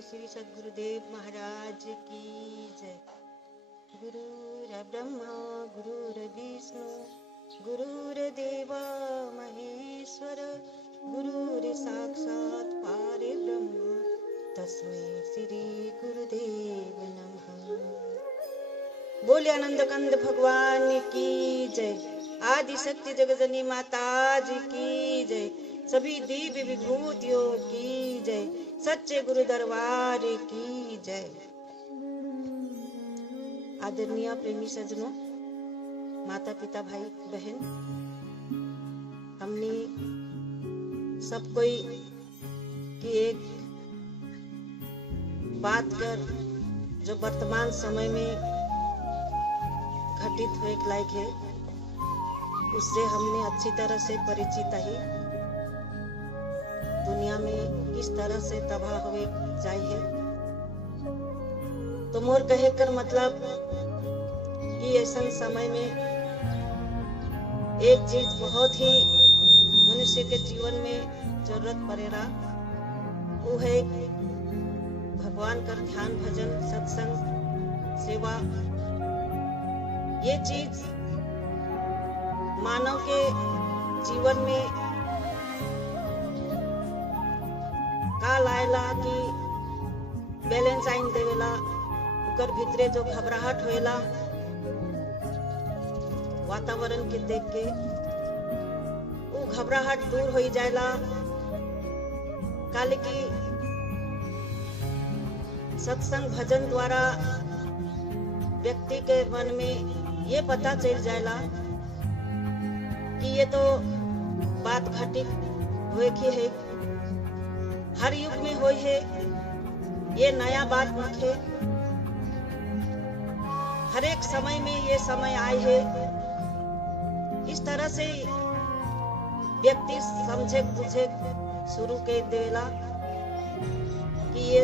श्री सद्गुरुदेव महाराज की जय। गुरुर्ब्रह्मा गुरुर्विष्णु गुरुर्देव महेश्वर गुरुर्साक्षात् परब्रह्म तस्मै श्री गुरुदेव नमः। बोले आनंद कंद भगवान की जय। आदि शक्ति जगजनी माता जी की जय। सभी दिव्य विभूतियों की जय। सच्चे गुरु दरबार की जय। आदरणीय प्रेमी सज्जनों, माता पिता भाई बहन, हमने सब कोई की एक बात कर जो वर्तमान समय में घटित हुए लायक है, उससे हमने अच्छी तरह से परिचित है। दुनिया में किस तरह से तबाह हुए जाए है, तो मोर कहे कर मतलब कि ऐसा समय में एक चीज बहुत ही मनुष्य के जीवन में जरूरत पड़ेगा, वो है भगवान का ध्यान, भजन, सत्संग, सेवा। ये चीज मानव के जीवन में का लायला कि बैलेंस आइन देवेला, उकर भीतरे जो घबराहट होएला वातावरण के देख के, वो घबराहट दूर हो जाएला। काले की सत्संग भजन द्वारा व्यक्ति के मन में ये पता चल जाएला कि ये तो बात घटित हुए की है, हर युग में हुई है, ये नया बात मत है। हर एक समय में ये समय आए है। इस तरह से व्यक्ति समझे बुझे शुरू कर देला कि ये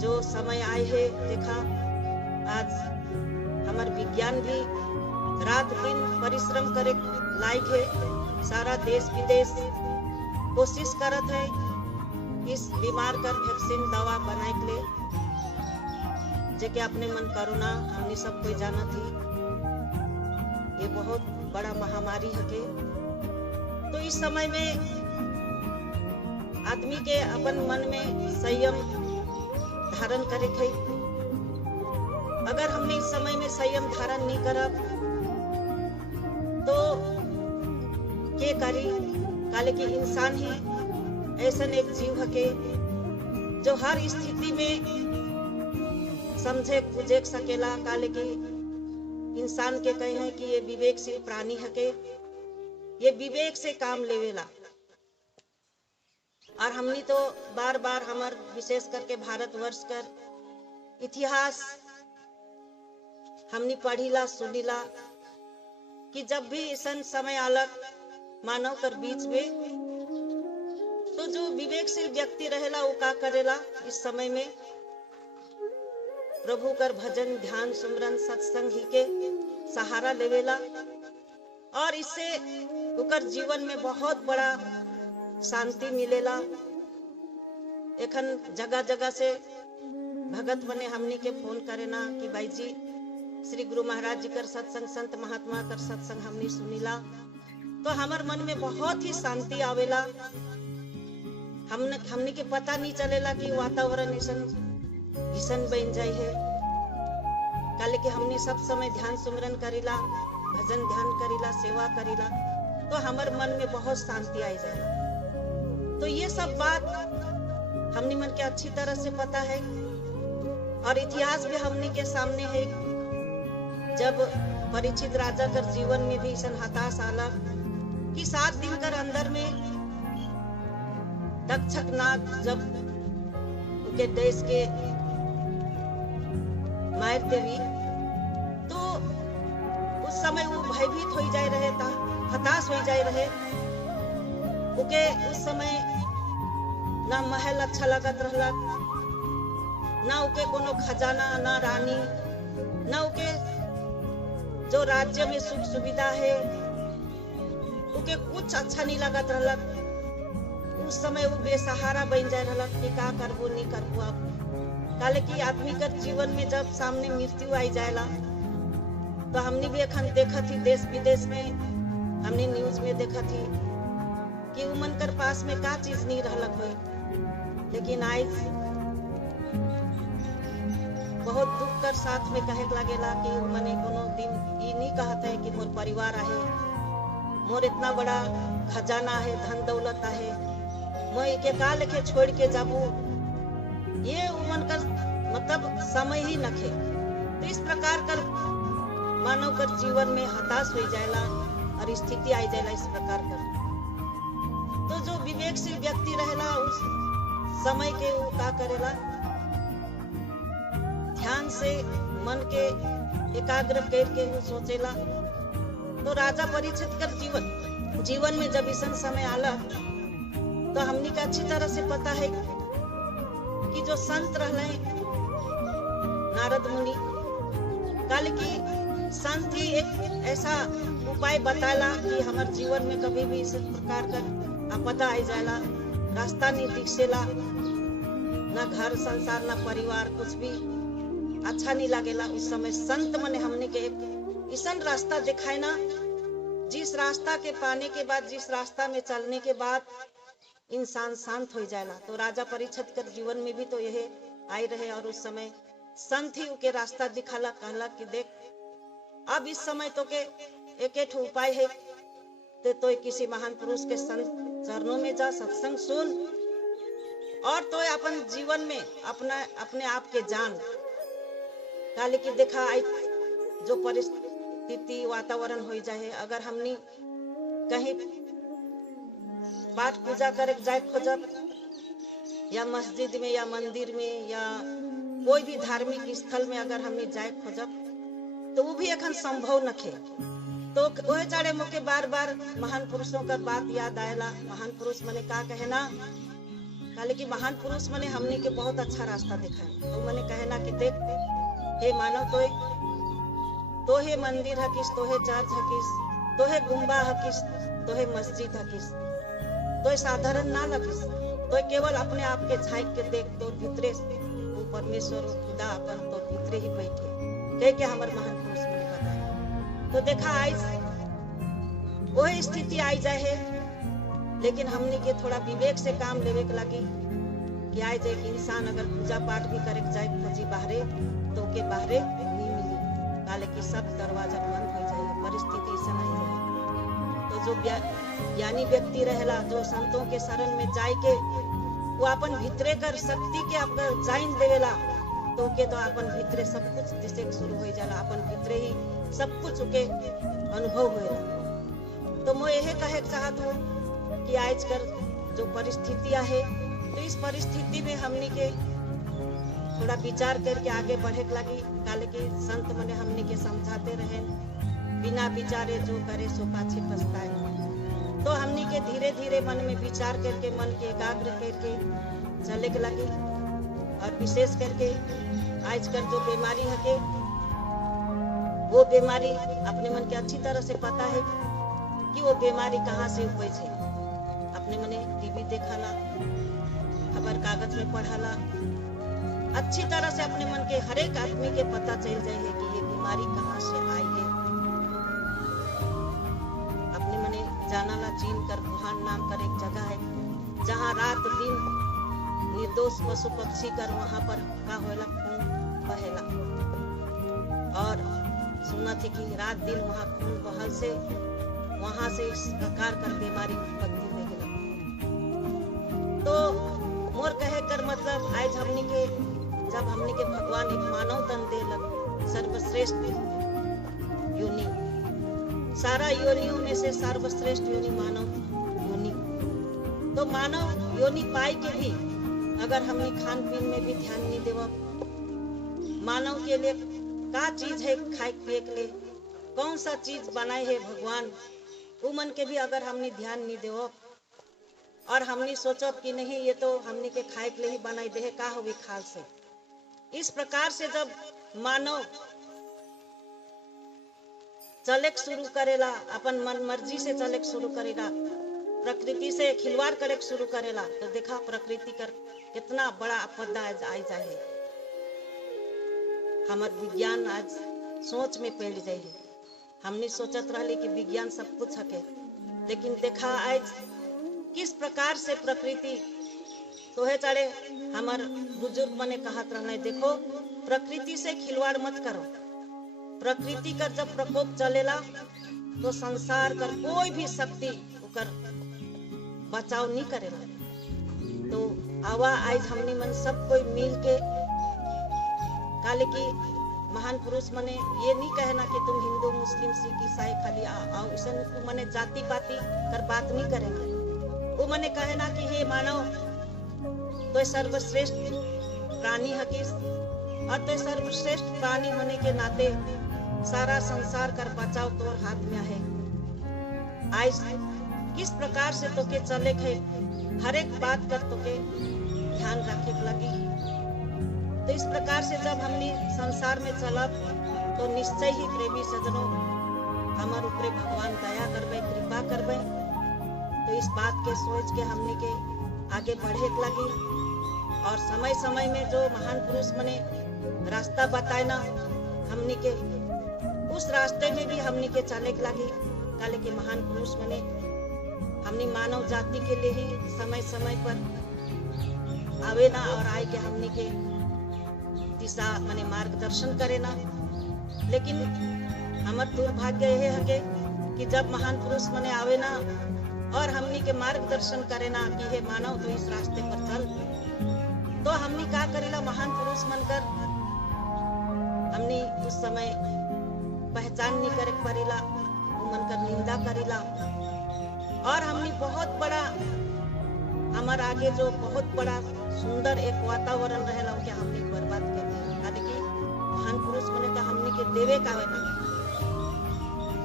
जो समय आए है, देखा आज हमार विज्ञान भी रात दिन परिश्रम करे लायक है। सारा देश विदेश कोशिश करत है इस बीमार का वैक्सीन दवा बनाए के लिए, जेके अपने मन कोरोना हमने सब कोई जाना थी, ये बहुत बड़ा महामारी है के। तो इस समय में आदमी के अपन मन में संयम धारण करे थे। अगर हमने इस समय में संयम धारण नहीं करब तो के करी? काले की इंसान ही ऐसा एक जीव है के जो हर स्थिति में समझे बुझे सकेला। काले की इंसान के कहे हैं कि ये विवेकशील प्राणी है के, ये विवेक से काम लेवेला। और हमने तो बार बार हमार विशेष करके भारतवर्ष कर इतिहास हमने पढ़ीला सुनीला कि जब भी ऐसा समय आलक मानव कर बीच में, तो जो विवेकशील व्यक्ति रहेला वो का करेला? इस समय में प्रभु कर भजन, ध्यान, सुमरन, सत्संग ही के सहारा लेवेला, और इससे उकर जीवन में बहुत बड़ा शांति मिलेला। एखन जगह जगह से भगत बने हमनी के फोन करे ना कि भाई जी श्री गुरु महाराज जी कर सत्संग, संत महात्मा कर सत्संग हमने सुनीला, तो हमार मन में बहुत ही शांति आवेला। हमने के पता नहीं चलेला कि वातावरण भीषण बन जाए है। काले के हमने सब समय ध्यान सुमरन करीला, भजन ध्यान करीला, सेवा करीला, तो हमार मन में बहुत शांति आ जाए। तो ये सब बात हमने मन के अच्छी तरह से पता है, और इतिहास भी हमने के सामने है। जब परीक्षित राजा कर जीवन में भी ऐसा हताश आला कि 7 दिन कर अंदर में तक्षक नाग जब उनके देश के मार देवी, तो उस समय वो भयभीत हो जाए रहे था, हताश हो जाए रहे। उके उस समय ना महल अच्छा लगत रहला, ना उके कोनो खजाना, ना रानी, ना उके जो राज्य में सुख सुविधा है, उके कुछ अच्छा नहीं लगत रहला। उस समय वो बेसहारा बन जाए रहला कि का करबो नहीं करबो। अब काले की आदमी का जीवन में जब सामने मृत्यु आई जाएला तो हमने भी अखन देखा थी देश विदेश में, हमने न्यूज में देखा थी कि उमन कर पास में का चीज नहीं रहलक होई। लेकिन आज बहुत दुख कर साथ में कहे लगेला कि मने कोनो दिन ये नहीं कहता है कि मोर परिवार आहे, मोर इतना बड़ा खजाना है, धन दौलत आहे, मैं के का लेके छोड़ के जाबू। ये उमन कर मतलब समय ही नखे। तो इस प्रकार कर मानव कर जीवन में हताश हो जाएला और स्थिति आई जाएला इस प्रकार कर। तो जो विवेकशील व्यक्ति रहेला उस समय के वो का करेला, ध्यान से मन के एकाग्र करके वो सोचेला। तो राजा परीक्षित कर जीवन में जब इसन समय आला तो हमनी का अच्छी तरह से पता है कि जो संत रहले नारद मुनि, काल की संत ही एक ऐसा उपाय बताला कि हमारे जीवन में कभी भी इस प्रकार का आपदा आई जाला, रास्ता नहीं दिखेला, ना घर संसार ना परिवार कुछ भी अच्छा नहीं लागेला। उस समय संत मने हमने के इसन रास्ता दिखाए ना, जिस रास्ता के पाने के बाद, जिस रास्ता में चलने के बाद इंसान शांत हो जाएला। तो राजा परीक्षित कर जीवन में भी तो यही आई रहे और उस समय संत ही उके रास्ता दिखाला, कहला कि देख अब इस समय तो के एक उपाय है, तो किसी महान पुरुष के संत चरणों में जा, सत्संग सुन और तो अपन जीवन में अपने आप के जान। काले की देखा आई जो परिस्थिति वातावरण हो जाए, अगर हमने कहीं पाठ पूजा करे जाए खोजब या मस्जिद में या मंदिर में या कोई भी धार्मिक स्थल में अगर हमने जाए खोजब तो वो भी अखन संभव नखे। तो वह चारे मौके बार बार महान पुरुषों का बात याद आएला। महान पुरुष मने का कहना, काले की महान पुरुष मने हमने के बहुत अच्छा रास्ता दिखाए। तो मने कहना कि देख हे मानव, तो हे मंदिर हकिस, तो हे चर्च हकिस, तो हे गुम्बा हकिस, तो हे मस्जिद हकिस, तो साधारण ना लगिस, तो केवल अपने आप के झांक के देख, तो भीतरे वो परमेश्वर खुदा अपन तो भीतरे ही बैठे कह के हमारे महान पुरुष ने बताया। तो देखा आज वही स्थिति आई जाए है, लेकिन हमने के थोड़ा विवेक से काम लेवे के लगी कि आज एक इंसान अगर पूजा पाठ भी करे जाए खोजी बाहरे तो के बाहरे नहीं मिली, काले की सब दरवाजा बंद हो जाए, परिस्थिति से नहीं जाए। तो जो ज्ञानी व्यक्ति रहेला, जो संतों के शरण में जाए के वो अपन भीतरे कर शक्ति के अपन जाइन देवेला, तो के तो अपन भीतरे सब कुछ जिसे शुरू हो जाला, अपन भीतरे ही सब कुछ के अनुभव होएला। तो मैं यही कहे चाहत हूँ कि आज कर जो परिस्थितियां है, तो इस परिस्थिति में हमने के थोड़ा विचार करके आगे बढ़े लगी। काले के संत मने हमने के समझाते रहे, बिना विचारे जो करे सो पाछे पछताए। तो हमने के धीरे धीरे मन में विचार करके मन के एकाग्र करके चले लगी। और विशेष करके आजकल जो बीमारी है के वो बीमारी अपने मन के अच्छी तरह से पता है कि वो बीमारी कहाँ से उपज है। अपने मने टीवी देखाला, खबर कागज में पढ़ाला, अच्छी तरह से अपने मन के हर एक आदमी के पता चल जाए कि ये बीमारी कहाँ से आई है। अपने मने जानाला चीन कर वुहान नाम कर एक जगह है जहाँ रात दिन निर्दोष पशु पक्षी कर वहां पर का होएला, खून बहेला। और सुना थी कि रात दिन वहां खून बहल से वहां से इस प्रकार कर बीमारी उत्पत्ति हो गई। तो मोर कहे कर मतलब आज हमने के जब हमने के भगवान एक मानव तन देलक, सर्वश्रेष्ठ योनि, सारा योनियों में से सर्वश्रेष्ठ योनि मानव योनि। तो मानव योनि पाई के भी अगर हमने खान पीन में भी ध्यान नहीं देव, मानव के लिए का चीज है खाए पिए के लिए, कौन सा चीज बनाए है भगवान, वो मन के भी अगर हमने ध्यान नहीं देव और हमने सोचब कि नहीं ये तो हमने के खाए के लिए ही बनाई दे, का होगी खाल से। इस प्रकार से जब मानव चले शुरू करेला, अपन मन मर्जी से चले शुरू करेला, प्रकृति से खिलवाड़ करे शुरू करेला तो देखा प्रकृति कर कितना बड़ा आपदा आज आई जाए। हमार विज्ञान आज सोच में पड़ जाए। हमने सोचत रहले कि विज्ञान सब कुछ हके, लेकिन देखा आज किस प्रकार से प्रकृति तोहे चढ़े। हमार बुजुर्ग मने कहत रहले देखो प्रकृति से खिलवाड़ मत करो। प्रकृति का जब प्रकोप चलेला तो संसार कर कोई भी शक्ति उकर बचाव नहीं करेला। तो आवा आज हमने मन सब कोई मिल के काले की महान पुरुष मने ये नहीं कहना कि तुम हिंदू मुस्लिम सिख ईसाई खाली आओ ऐसा मने जाति पाति कर बात नहीं करेंगे। वो मने कहना कि हे मानव तो सर्वश्रेष्ठ प्राणी हकीस और तो सर्वश्रेष्ठ प्राणी होने के नाते सारा संसार कर बचाव तोर हाथ में है। आज किस प्रकार से तो के चले खे हर एक बात कर तो के ध्यान रखे लगी। तो इस प्रकार से जब हमने संसार में चलब तो निश्चय ही प्रेमी सजनों हमारे ऊपर भगवान दया करबे कृपा करबे। तो इस बात के सोच के हमने के आगे बढ़े लगी और समय समय में जो महान पुरुष मने रास्ता बताए ना हमने के उस रास्ते में भी हमने के चले लगी। काले के महान पुरुष मने हमने मानव जाति के लिए ही समय समय पर आवे ना और आए के हमने के दिशा मने मार्गदर्शन करे ना। लेकिन हमार दुर्भाग्य यह है कि जब महान पुरुष मने आवे ना और हमने के मार्गदर्शन करे ना कि हे मानव तो इस रास्ते पर चल, तो हमने क्या करेला महान पुरुष मनकर हमने उस समय पहचान नहीं करे पड़ेला, मनकर निंदा करेला और हमने बहुत बड़ा हमारे आगे जो बहुत बड़ा सुंदर एक वातावरण रहेला क्या हमने बर्बाद कर दिया। कि महान पुरुष मने तो हमने के देवे कावे ना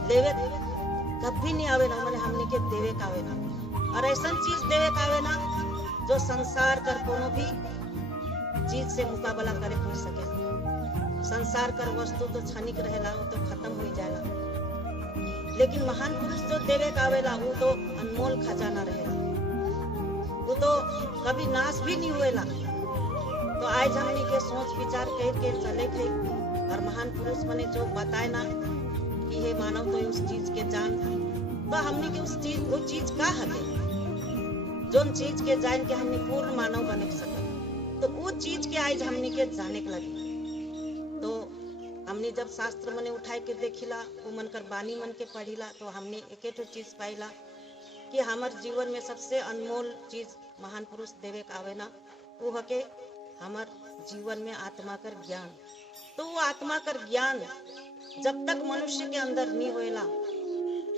देवे कभी नहीं आवे ना मने हमने के देवे कावे ना और ऐसा चीज देवे कावे ना जो संसार कर कोनो भी चीज से मुकाबला करे हो सके। संसार कर वस्तु तो क्षणिक रहेला वो तो खत्म हो जाएगा, लेकिन महान पुरुष जो देवे कावेला वो तो अनमोल खजाना रहेला, वो तो कभी नाश भी नहीं हुएला। तो आज हमने के सोच विचार करके चले थे और महान पुरुष मने जो बताए ना कि हे मानव तो उस चीज के जान, तो हमने के उस चीज वो चीज का हके जो चीज के जान के हमने पूर्ण मानव बने सके। तो वो चीज के आज हमने के जाने के लगी। तो हमने जब शास्त्र मने उठाए के देखिला वो मन कर बानी मन के पढ़िला तो हमने एक चीज पाइला कि हमार जीवन में सबसे अनमोल चीज महान पुरुष देवे आवे ना वो हके हमार जीवन में आत्मा कर ज्ञान। तो वो आत्मा कर ज्ञान जब तक मनुष्य के अंदर नहीं होएला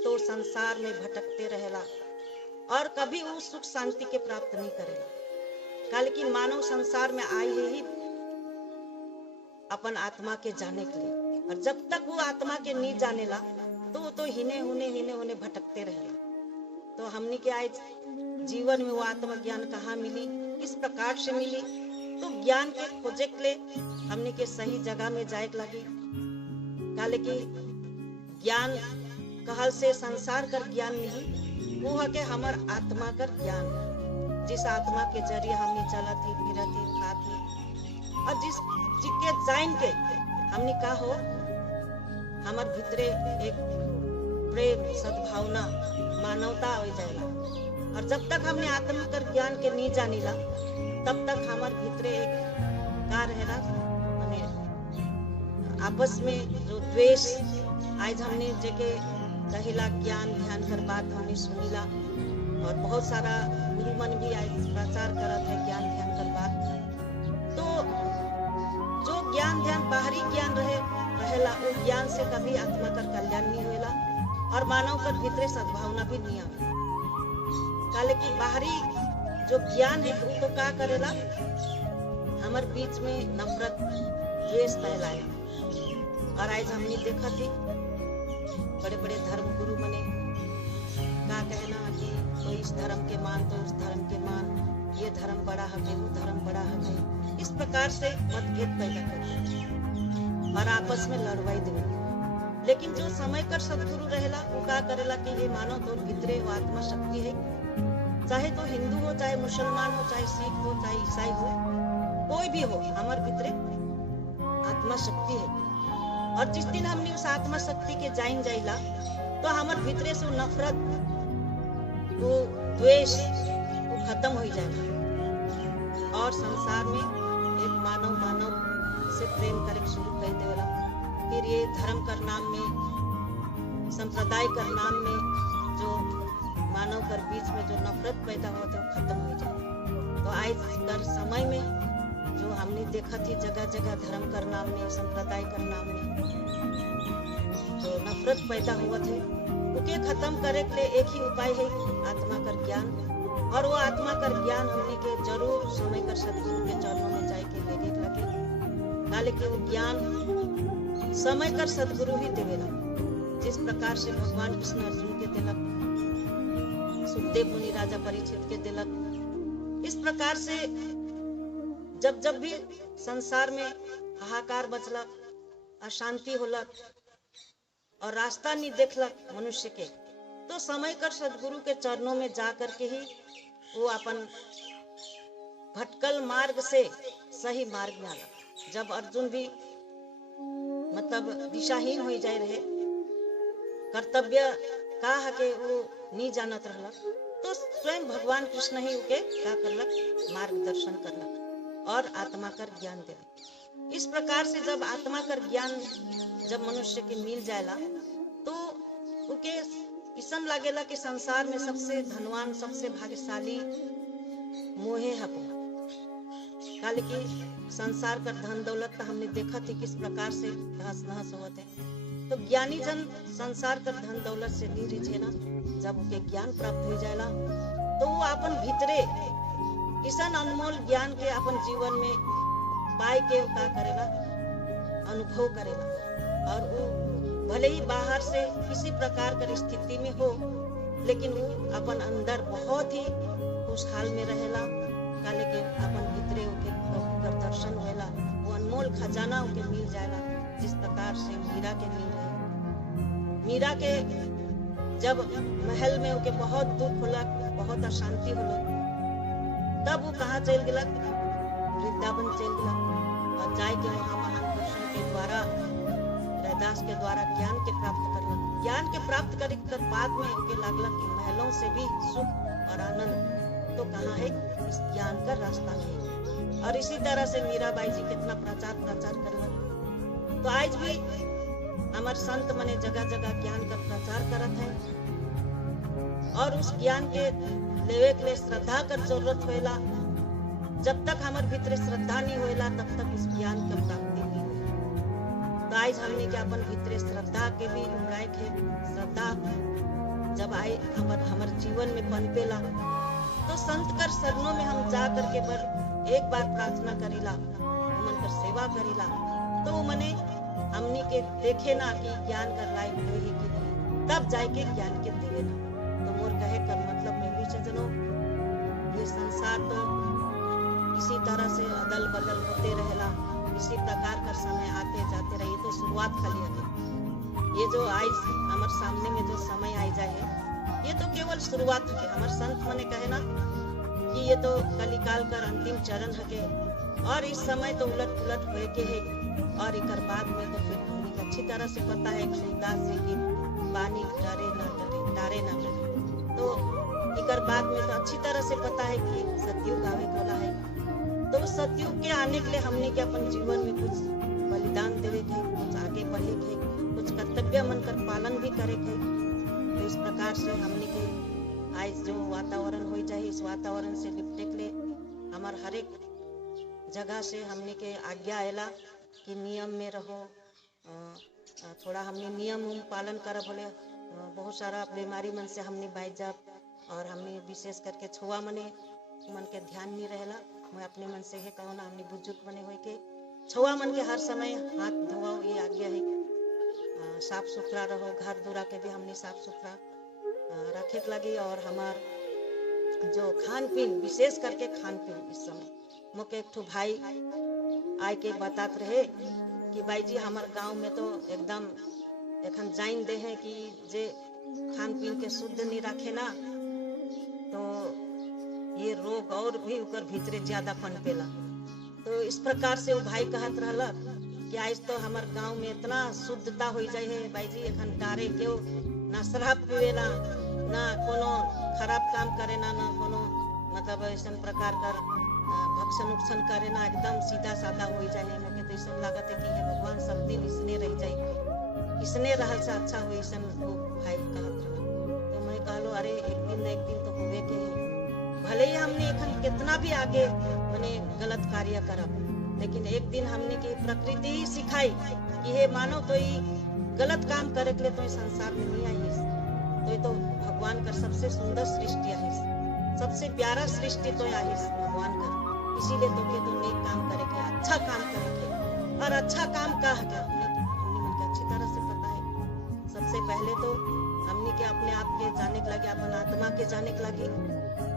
तो संसार में भटकते रहेला और कभी वो सुख शांति के प्राप्त नहीं करेला। कल की मानव संसार में आई ही अपन आत्मा के जाने के लिए, और जब तक वो आत्मा के नहीं जानेला तो वो तो हिने होने भटकते रहेला। तो हमने के आज जीवन में वो आत्मा ज्ञान कहाँ मिली, किस प्रकार से मिली, तो ज्ञान के खोजे के लिए हमने के सही जगह में जाए लगी। काले की ज्ञान कहल से संसार कर ज्ञान नहीं, वो है के हमार आत्मा कर ज्ञान, जिस आत्मा के जरिए हमने चलती फिरती खाती और जिसके जान के हमने कहा हो हमार भीतरे एक प्रेम सद्भावना मानवता हो जाएगा। और जब तक हमने आत्मा कर ज्ञान के नहीं जानीला तब तक हमार भीतरे एक का रहेला माने आपस में जो द्वेष। आज हमने जगह कहिला ज्ञान ध्यान कर बात हमने सुनीला और बहुत सारा गुरु मन भी आज प्रचार करत है ज्ञान ध्यान कर बात। तो जो ज्ञान ध्यान बाहरी ज्ञान रहेला वो ज्ञान से कभी आत्मा कर कल्याण नहीं होएला और मानव कर भीतरे सद्भावना भी नहीं आवे। काले की बाहरी जो ज्ञान है वो तो का करेला हमारे बीच में नफरत द्वेष फैलाए। और आज हमने देखा थी बड़े बड़े धर्म गुरु मने का कहना कि तो इस धर्म के मान तो उस धर्म के मान, ये धर्म बड़ा है वो धर्म बड़ा है, इस प्रकार से मतभेद पैदा करते और आपस में लड़वाई देवे। लेकिन जो समय कर सदगुरु रहेला वो का करेला कि ये मानो तो भीतरे वो आत्मा शक्ति है चाहे तो हिंदू हो, चाहे मुसलमान हो, चाहे सिख हो, चाहे ईसाई हो, कोई भी हो, हमारे भीतरे आत्मा शक्ति है। और जिस दिन हमने उस आत्मा शक्ति के जाइन जाइला तो हमारे भीतरे से नफरत, वो द्वेष, वो खत्म हो जाएगा और संसार में एक मानव से प्रेम करे शुरू कर देवला। फिर ये धर्म कर नाम में, संप्रदाय कर नाम में जो मानव कर बीच में जो नफरत पैदा होता है वो खत्म हो जाए। तो आज कर समय में जो हमने देखा थी जगह जगह धर्म कर नाम में, संप्रदाय कर नाम में जो नफरत पैदा हुआ थे, उके खत्म करे के लिए एक ही उपाय है, आत्मा कर ज्ञान। और वो आत्मा कर ज्ञान हमने के जरूर समय कर सदगुरु के चरणों में जाके लेने लगे, काले के वो ज्ञान समय कर सदगुरु ही देवेला। जिस प्रकार से भगवान कृष्ण अर्जुन के दिलक, सुखदेव मुनि राजा परीक्षित के दिलक, इस प्रकार से जब जब भी संसार में हाहाकार बचलक, अशांति होलक और रास्ता नहीं देखलक मनुष्य के, तो समय कर सदगुरु के चरणों में जा करके ही वो अपन भटकल मार्ग से सही मार्ग में आला। जब अर्जुन भी मतलब दिशाहीन हो जाए रहे, कर्तव्य का हके वो नहीं जानत रहलक, तो स्वयं भगवान कृष्ण ही उके क्या करलक, मार्गदर्शन करलक और आत्मा कर ज्ञान देलक। इस प्रकार से जब आत्मा कर ज्ञान जब मनुष्य के मिल जाएला तो उके किसन लागेला कि संसार में सबसे धनवान, सबसे भाग्यशाली मोहे हको। काले की संसार का धन दौलत तो हमने देखा थी किस प्रकार से तहस नहस होते। तो ज्ञानी जन संसार का धन दौलत से नहीं रिझे ना, जब उनके ज्ञान प्राप्त हो जाएला तो वो अपन भीतरे किसन अनमोल ज्ञान के अपन जीवन में पाए के का करेला, अनुभव करेला। और वो भले ही बाहर से किसी प्रकार की स्थिति में हो, लेकिन वो अपन अंदर बहुत ही खुशहाल में रहेला। काले के अपन भीतरे उनके दर्शन होएला, वो अनमोल खजाना उनके मिल जाएला। जिस प्रकार से मीरा के मिल रहे, मीरा के जब महल में उनके बहुत दुख होला, बहुत अशांति होला, तब वो कहाँ चल गया, वृंदावन चल गया और जाए के वहाँ महापुरुषों के द्वारा, रैदास के द्वारा ज्ञान के प्राप्त करना। ज्ञान के प्राप्त करे कर बाद में उनके लागला कि महलों से भी सुख और आनंद तो कहाँ है, इस ज्ञान का रास्ता नहीं। और इसी तरह से मीराबाई जी कितना प्रचार करना। तो आज भी हमारे संत मने जगह जगह ज्ञान का प्रचार करत है और उस ज्ञान के लेवे के लिए श्रद्धा कर जरूरत होएला। जब तक हमारे भीतर श्रद्धा नहीं होएला तब तक उस ज्ञान का प्राप्ति नहीं होएला। तो आज हमने के अपन भीतर श्रद्धा के भी उमड़ाए के, श्रद्धा जब आए हमारे जीवन में पनपेला तो संत कर शरणों में हम जा करके एक बार प्रार्थना करीला, मन कर सेवा करीला, तो मने हमनी के देखे ना कि ज्ञान कर लाई हुए ही कि नहीं, तब जाके ज्ञान के देवे ना। तो मोर कहे कर मतलब में भी जनो ये संसार तो इसी तरह से अदल बदल होते रहेला, इसी प्रकार का समय आते जाते रहे। तो शुरुआत खाली है, ये जो आज हमारे सामने में जो समय आई जाए ये तो केवल शुरुआत है। हमारे संत मने कहे ना कि ये तो कलिकाल का अंतिम चरण है और इस समय तो उलट पुलट हुए के है और एक बाद में तो फिर हमने अच्छी तरह से पता है सूरदास जी की बानी डरे ना डरे ना डरे। तो एक बाद में तो अच्छी तरह से पता है कि सतयुग आवे वाला है। तो सतयुग के आने के लिए हमने के अपन जीवन में कुछ बलिदान देवे के, कुछ आगे बढ़े के, कुछ कर्तव्य मन कर पालन भी करे के। तो इस प्रकार से हमने के आज जो वातावरण हो जाए, इस वातावरण से निपटे के लिए हमार हर एक जगह से हमने के आज्ञा आएला कि नियम में रहो, थोड़ा हमने नियम पालन कर बोले। बहुत सारा बीमारी मन से हमने बाई जाब और हमने विशेष करके छुआ मने मन के ध्यान नहीं रहेला। मैं अपने मन से है कहूँ ना, हमने बुजुर्ग बने हुए के छुआ मन के हर समय हाथ धोवाओ, ये आज्ञा है। साफ सुथरा रहो, घर दूरा के भी हमने साफ सुथरा रखे लगी। और हमार जो खान पीन, विशेष करके खान पीन, इस समय मुके एक ठो भाई आए के बतात रहे कि भाई जी हमारे गांव में तो एकदम एखन जाइन दे है कि जे खान पीन के शुद्ध नहीं रखे ना तो ये रोग और भी ऊपर भीतरे ज्यादा पनपेला। तो इस प्रकार से वो भाई कहत रहला कि आज तो हमार गांव में इतना शुद्धता हो जाए है भाई जी, एखन डारे क्यों ना शराब पीवेला, ना कोनो खराब काम करे, ना कोनो मतलब ऐसा प्रकार कर भक्षण उक्षण करे, ना एकदम सीधा साधा हो जाए। मुझे तो ऐसा लागत है कि ये भगवान सब दिन इसने रह जाए, इसने रहल से अच्छा हो। ऐसा वो भाई कहत रहा। तो मैं कहलो अरे एक दिन न एक दिन तो होवे के है, भले ही हमने एखन कितना भी आगे माने गलत कार्य करब, लेकिन एक दिन हमने की प्रकृति ही सिखाई कि हे मानो तो ही गलत काम करे के लिए तो संसार में नहीं आई। तो भगवान का सबसे सुंदर सृष्टि है, सबसे प्यारा सृष्टि तो आई भगवान का। इसीलिए तो के तो नेक काम करे के, अच्छा काम करे के। और अच्छा काम का है हमने को अच्छी तरह से पता है। सबसे पहले तो हमने के अपने आप के जाने के लगे, अपन आत्मा के जाने के लगे।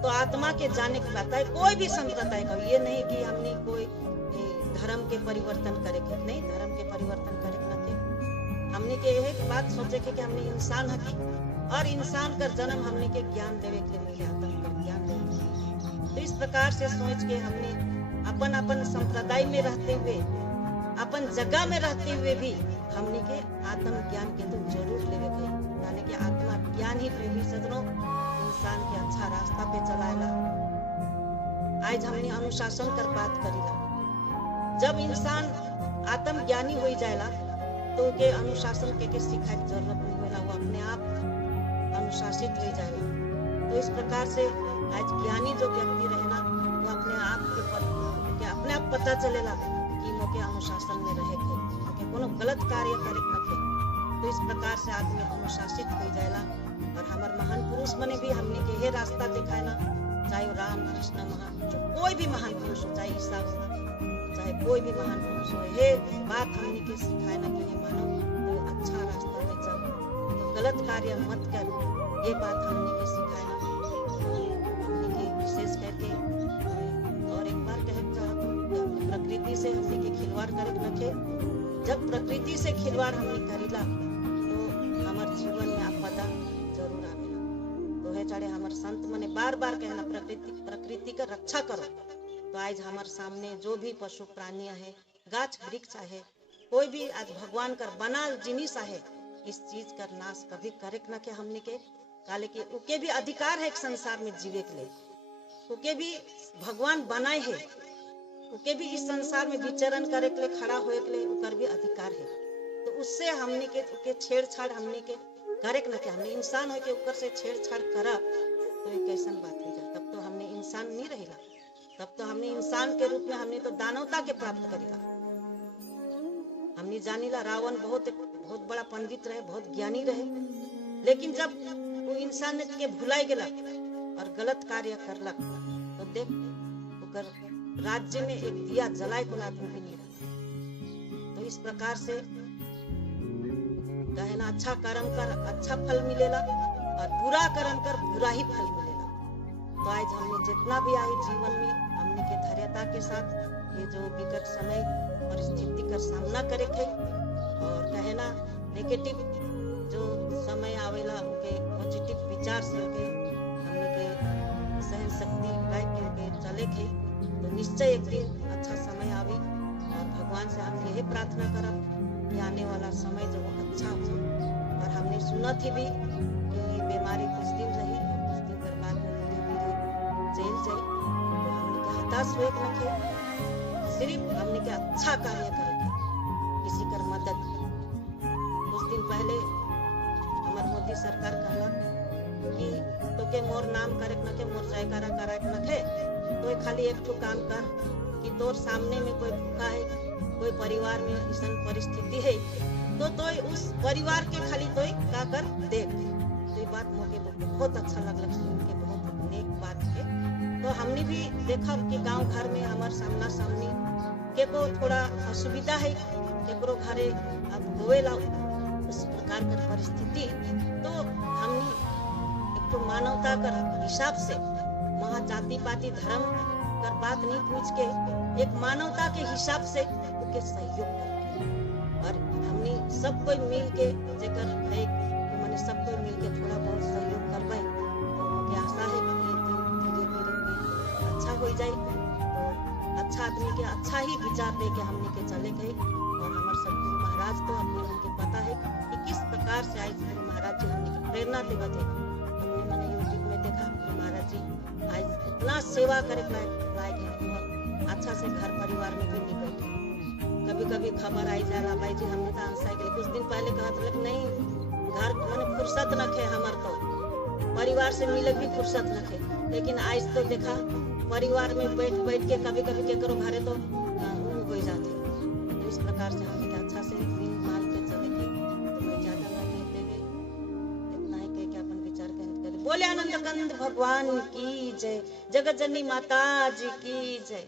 तो आत्मा के जाने के पता है कोई भी संप्रदाय का, ये नहीं कि हमने कोई धर्म के परिवर्तन करे के नहीं, धर्म के परिवर्तन करे के हमने के एक बात सोचे के कि हमने इंसान है और इंसान का जन्म हमने के ज्ञान देवे के लिए आत्म का ज्ञान देवे। तो इस प्रकार से सोच के हमने अपन अपन संप्रदाय में रहते हुए, अपन जगह में रहते हुए भी हमने के आत्म ज्ञान के तो जरूर लेवे के, यानी कि आत्मा ज्ञान ही प्रेमी सजनों इंसान के अच्छा रास्ता पे चलाएला। आज हमने अनुशासन कर बात करीला। जब इंसान आत्मज्ञानी हो जाएला तो के अनुशासन के सिखाए की जरूरत नहीं होला, वो अपने आप अनुशासित हो जाएगा। तो इस प्रकार से आज ज्ञानी जो व्यक्ति रहेला वो अपने आप के अपने आप पता चलेला कि मोके अनुशासन में रहे के, मोके कोनो गलत कार्य करे के। तो इस प्रकार से आदमी अनुशासित हो जाएला। और हमारे महान पुरुष मने भी हमने के ये रास्ता दिखाएला, चाहे राम कृष्ण कोई भी महान पुरुष हो, चाहे ईसा चाहे कोई भी महान पुरुष हो, ये बात हमने के सिखाए ना कि मानो तो अच्छा रास्ता पे चल, तो गलत कार्य मत कर। ये बात हमने के सिखाए ना हमने के विशेष करके। और एक बार कहे चाहूँ प्रकृति से हमने के खिलवाड़ करे रखे। जब प्रकृति से खिलवाड़ हमने करीला तो हमारे जीवन में आपदा जरूर आवेला। तो है चाहे हमारे संत मने बार बार कहना प्रकृति का रक्षा करो। तो आज हमारे सामने जो भी पशु प्राणी है, गाछ वृक्ष है, कोई भी आज भगवान कर बना जिनिस है, इस चीज का नाश कभी करे न के हमने के काले के उके भी अधिकार है एक संसार में जीवे के लिए। उके भी भगवान बनाए है, उके भी इस संसार में विचरण करे के लिए, खड़ा होए के लिए उकर भी अधिकार है। तो उससे हमने के उके छेड़छाड़ हमने के करे न के, हमने इंसान हो के उकर से छेड़छाड़ करा तो एक कैसन बात हो जाए। तब तो हमने इंसान नहीं रहेगा, तब तो हमने इंसान के रूप में हमने तो दानवता के प्राप्त करेगा। हमने जानीला रावण बहुत बड़ा पंडित रहे, बहुत ज्ञानी रहे, लेकिन जब वो इंसान के भुलाई गेला और गलत कार्य करलक तो देख उकर राज्य में एक दिया जलाए को आदमी भी नहीं रहा। तो इस प्रकार से कहना अच्छा कर्म कर अच्छा फल मिलेला और बुरा कर्म कर बुरा ही फल मिलेला। तो आज हमने जितना भी आए जीवन में हमने के धैर्यता के साथ ये जो विकट समय परिस्थिति का सामना करे थे, और कहना नेगेटिव जो समय आवेला उनके पॉजिटिव विचार से उनके हमने के सहन शक्ति के चले थे। तो निश्चय एक दिन अच्छा समय आवे और भगवान से हम यही प्रार्थना करब कि आने वाला समय जो अच्छा हो। और हमने सुना थी भी कि बीमारी कुछ दिन रही और कुछ दिन के बाद में धीरे धीरे चल जाए। तो हमने के हताश हुए रखे, सिर्फ हमने के अच्छा कार्य करेंगे, किसी कर मदद। कुछ दिन पहले हमारे मोदी सरकार कहला कि तो के मोर नाम करे न के मोर जयकारा करे न के, तो खाली एक ठो काम कर कि तोर सामने में कोई भूखा है, कोई परिवार में ऐसा परिस्थिति है, तो उस परिवार के खाली तो का कर देख। तो ये बात मुझे बहुत अच्छा लगल, सुन के बहुत नेक बात है। तो हमने भी देखा कि गांव घर में हमारे सामना सामनी के को थोड़ा असुविधा है, केकरो घरे अब होवेला उस प्रकार की परिस्थिति। तो हमने एक तो मानवता का हिसाब से वहाँ जाति पाति धर्म कर बात नहीं पूछ के एक मानवता के हिसाब से उनके सहयोग करके, और हमने सब कोई मिल के जेकर है तो मैंने सब कोई मिल के थोड़ा बहुत सहयोग करवाए। तो मुझे आशा है कि धीरे धीरे हो जाए तो अच्छा आदमी के अच्छा ही विचार लेके हमने के चले गए। और हमारे सदगुरु महाराज तो अपने मन के पता है कि किस प्रकार से आज गुरु महाराज जी हमने की प्रेरणा देवा थे। हमने मैंने यूट्यूब में देखा गुरु महाराज जी आज इतना सेवा करे लायक है, अच्छा से घर परिवार में भी नहीं बैठे। कभी कभी खबर आई जाला भाई जी हमने तो आंसा के कुछ दिन पहले कहा था नहीं घर मैंने फुर्सत न खे, हमार तो परिवार से मिले भी फुर्सत न खे। लेकिन आज तो देखा परिवार में बैठ बैठ के कभी कभी के करो घरे तो हो जाते। तो इस प्रकार से हमें अच्छा से मिल माल के चले के तो मैं ज्यादा न कहते हुए इतना ही कह के अपन विचार करे। बोले आनंद कंद भगवान की जय, जगत जननी माता जी की जय।